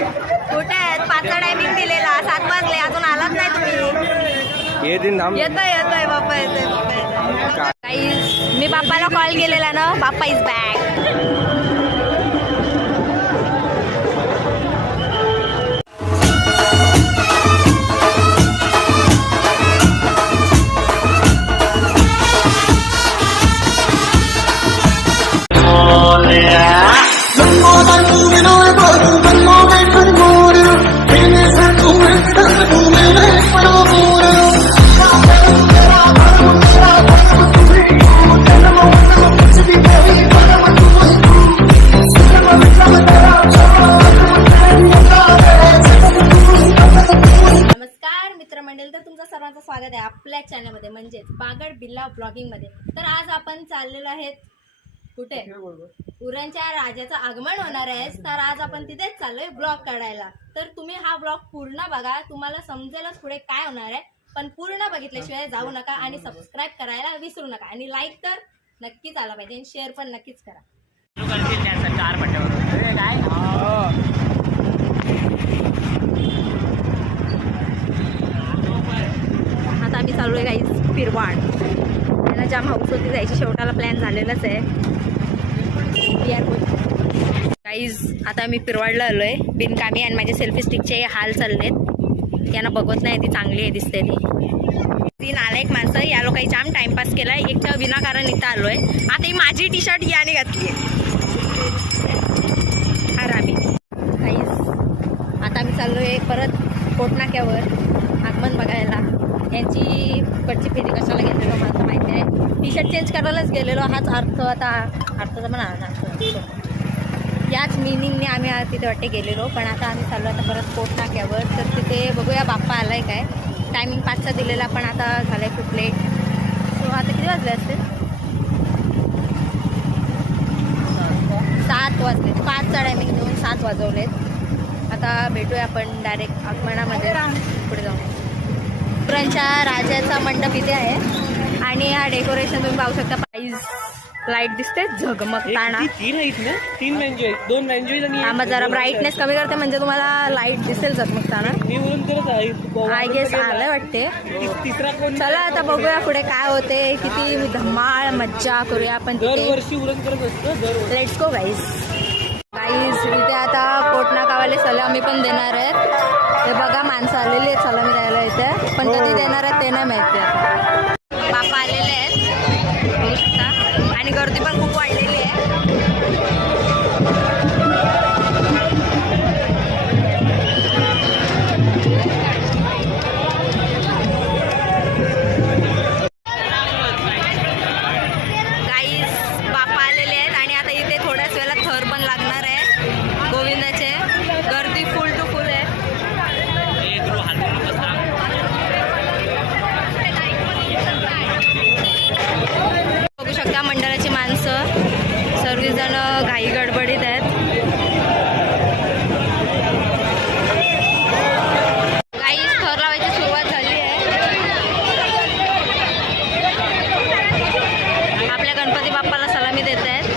कुठे आहेत? 5चा टायमिंग दिलेला, 7 वाजले, अजून आलाच नाही तुम्ही. येतोय बाप्पा येतोय. गाईज मी बाप्पाला कॉल केलेला ना, बाप्पा इज बॅक. सर्वांचं स्वागत आहे आपल्या चॅनलमध्ये म्हणजेच बागड बिल्ला ब्लॉगिंगमध्ये. तर आज आपण चाललेलो आहेत कुठे? उरणच्या राजाचं आगमन होणार आहे, तर आज आपण तिथेच चाललोय ब्लॉग काढायला. तर तुम्ही हा ब्लॉग पूर्ण बघा, तुम्हाला समजेलच पुढे काय होणार आहे. पण पूर्ण बघितल्याशिवाय जाऊ नका आणि सबस्क्राईब करायला विसरू नका. आणि लाईक तर नक्कीच आला पाहिजे आणि शेअर पण नक्कीच करा. आता आम्ही चालू आहे गाईज पिरवाड. त्यांना जाम हाऊस होती जायची, शेवटाला प्लॅन झालेलाच आहे. गाईज आता आम्ही पिरवाडला आलो आहे बिनकामी, आणि माझे सेल्फी स्टिकचे हाल चाललेत. यांना बघत नाही, ती चांगली आहे दिसते. ती नालायक माणसं या लोकांनी जाम टाइमपास केला. एक विनाकारण इथं आलो आहे. आता ही माझी टी शर्ट याने घातली आहे. हा रामी गाईज आता आम्ही चाललो आहे परत कोटनाक्यावर आगमन बघायला. यांची कडची फेरी कशाला घेतलेलो मला माहिती आहे. टी शर्ट चेंज करायलाच गेलेलो. हाच अर्थ, आता अर्थाचा पण अर्थ याच मिनिंगने आम्ही तिथे वाटते गेलेलो. पण आता आम्ही चाललो आता परत कोटनाक्यावर. तर तिथे बघूया बाप्पा आलाय काय. टायमिंग 5चा दिलेला, पण आता झालाय खूप लेट. सो आता किती वाजले असते? 7 वाजले. 5चा टायमिंग देऊन 7 वाजवलेत. आता भेटूया आपण डायरेक्ट आगमनामध्ये. पुढे जाऊ. उरणच्या राजाचा मंडप इथे आहे आणि हा डेकोरेशन तुम्ही पाहू शकता. प्राईज लाईट दिसते झगमगताना. 2 मेन्यू आम्हा जरा ब्राईटनेस कमी करते म्हणजे तुम्हाला लाईट दिसेल झगमगताना. आय गेस आलंय वाटते. चला आता बघूया पुढे काय होते. किती धमाळ मज्जा करूया आपण तिथे. Let's go guys. गाईज इथे आता कोटनाकावाले सलामी पण देणार आहेत. ते बघा माणसं आलेली आहेत सलामी द्यायला इथे, पण कधी देणार आहेत ते नाही माहिती. बापा आलेले आहेत बघू शकता, आणि गर्दी पण खूप वाढलेली आहे. गाईस बापा आलेले आहेत आणि आता इथे थोड्याच वेळेला थर पण लागणार आहे गोविंदाचे. गर्दी फुल टू फुल आहे. बघू शकता मंडळाची माणसं सर्वजण घाई गडबडीत आहेत. गाईस थर लावायची सुरुवात झाली आहे. आपल्या गणपती बाप्पाला सलामी देत आहेत.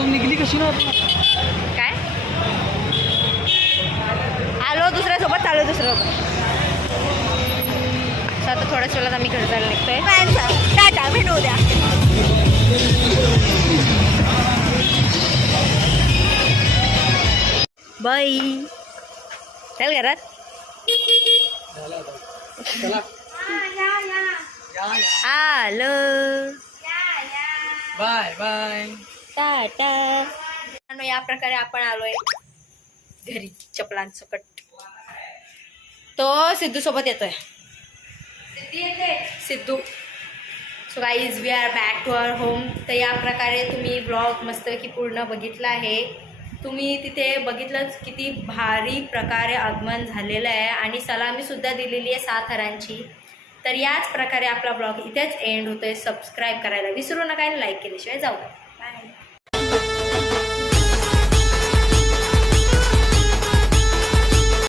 चल निघली कशी ना काय आलो दुसऱ्यासोबत चालू दुसऱ्यासोबत. आता थोड्याच वेळात आम्ही घरी जायला निघतोय. टाटा भेटू उद्या. बाय. चल घरात. चला आलो. Bye bye. टाटा. या प्रकारे आपण आलोय घरी चपलांसकट. तो सिद्धू सोबत येतोय. Siddhu. So guys we are back to our home. तर या प्रकारे तुम्ही ब्लॉग मस्तपैकी पूर्ण बघितला आहे. तुम्ही तिथे बघितलंच किती भारी प्रकारे आगमन झालेलं आहे आणि सलामीसुद्धा दिलेली आहे 6 थरांची. तर याच प्रकारे आपला ब्लॉग इथेच एंड होतोय. सबस्क्राईब करायला विसरू नका आणि लाईक केल्याशिवाय जाऊ.